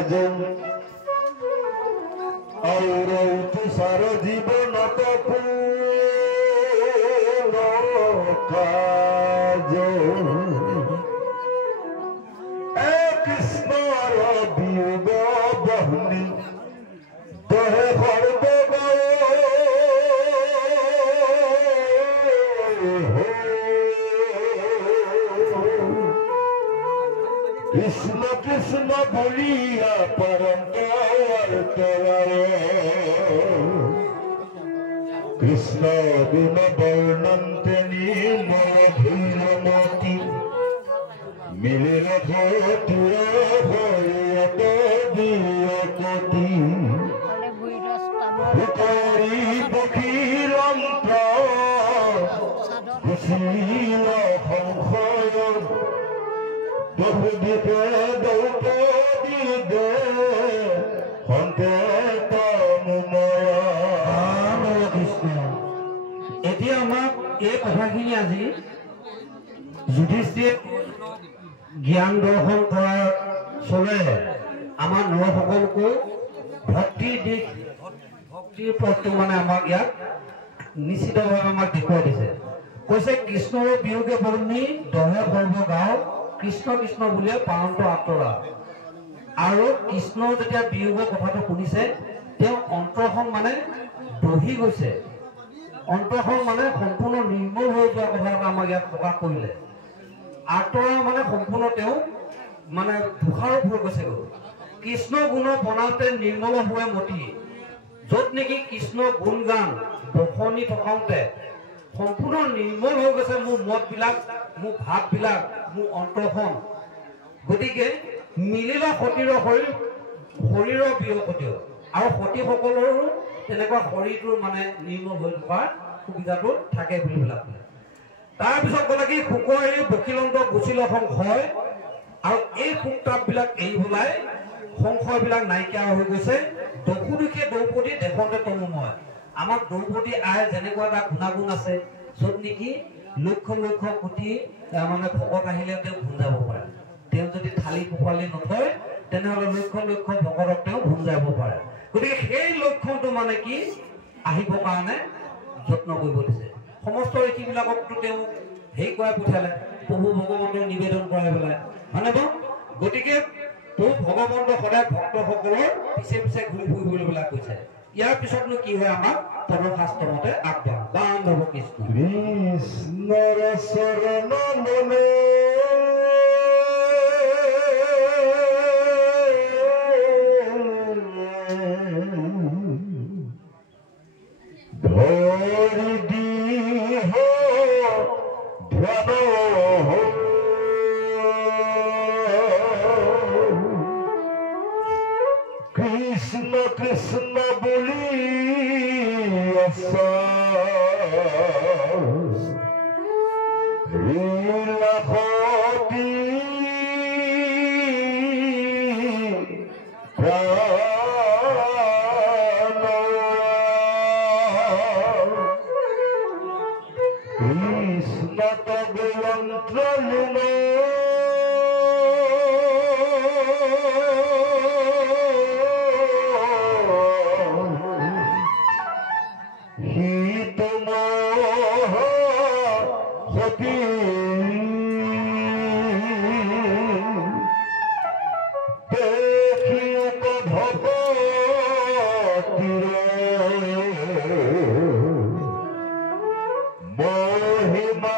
কাজল और तुषार जीवन कृष्ण वियोग बहनी दहे सर्व कृष्ण कृष्ण बोलिया कृष्ण गुण वर्णंते धीरमती मिलिल पक्षीरंत्र कुशील संशय बहुदिके दौपदी दे संकेत এতিয়া আমাক এই কথাখিনি আজি যুধিষ্ঠিৰ জ্ঞান দৰ্শন কৰাৰ চলেৰে আমাৰ নৰসকলকো ভক্তিৰ পথটো মানে আমাক ইয়াত নিশ্চিতভাৱে আমাক দেখুৱাই দিছে। কৈছে কৃষ্ণৰ বিয়োগে বৰ্ণি দহে সৰ্ব গাঁও কৃষ্ণ কৃষ্ণ বুলিয়ে প্ৰাণটো আঁতৰা। আৰু কৃষ্ণৰ যেতিয়া বিয়োগৰ কথাটো শুনিছে তেওঁ অন্তৰখন মানে দহি গৈছে, অন্তৰখন মানে সম্পূৰ্ণ নিৰ্মল হৈ যোৱা কথা এটা আমাক ইয়াত প্ৰকাশ কৰিলে। আঁতৰা মানে সম্পূৰ্ণ তেওঁ মানে তুষাৰত হৈ গৈছে। কৃষ্ণ গুণৰ বনাওঁতে নিৰ্মল হোৱে মতি, য'ত নেকি কৃষ্ণ গুণ গান বসনি থকাওঁতে সম্পূৰ্ণ নিৰ্মল হৈ গৈছে মোৰ মতবিলাক, মোৰ ভাৱবিলাক, মোৰ অন্তৰখন। গতিকে মিলিল সতীৰ শৰীৰৰ বিয়োগ সতীয় আৰু সতীসকলৰো তেনেকুৱা শৰীৰটোৰ মানে নিৰ্মল হৈ থকাৰ সুবিধাটো থাকে বুলি পেলাই। তাৰপিছত ক'লে কি শুকৰ এই বকিলন্ত গুচিল সংশয়, আৰু এই সুতাপবিলাক এৰি পেলাই সংশয়বিলাক নাইকিয়া হৈ গৈছে। দশোদিশে দ্ৰৌপদী দেশতে তমুময়। আমাৰ দ্ৰৌপদী আই যেনেকুৱা এটা গুণাগুণ আছে, য'ত নেকি লক্ষ লক্ষ কোটি মানে ভকত আহিলে তেওঁ ভুঞ্জাব পাৰে। তেওঁ যদি থালি পোখালি নথয় তেনেহ'লে লক্ষ লক্ষ ভকতক তেওঁ ভুঞ্জাব পাৰে। গতিকে সেই লক্ষণটো মানে কি আহিবৰ কাৰণে যত্ন কৰিব দিছে। সমস্ত ঋষিবিলাককতো তেওঁ হেৰি কৰাই পঠিয়ালে, প্ৰভু ভগৱন্তৰ নিবেদন কৰাই পেলাই, হয়নে বাৰু? গতিকে প্ৰভু ভগৱন্ত সদায় ভক্তসকলৰ পিছে পিছে ঘূৰি ফুৰিবলৈ পেলাই কৈছে। ইয়াৰ পিছতনো কি হয় আমাক পদশাস্ত্ৰ মতে আগবাঢ় বান্ধৱ কৃষ্ণ কৃষ্ণৰ চৰণ মনে ধৰি দিহ ধ্যান কৃষ্ণ কৃষ্ণ বুলি লীলাসতী কৃষ্ণ তন্ত্ৰ মহিমা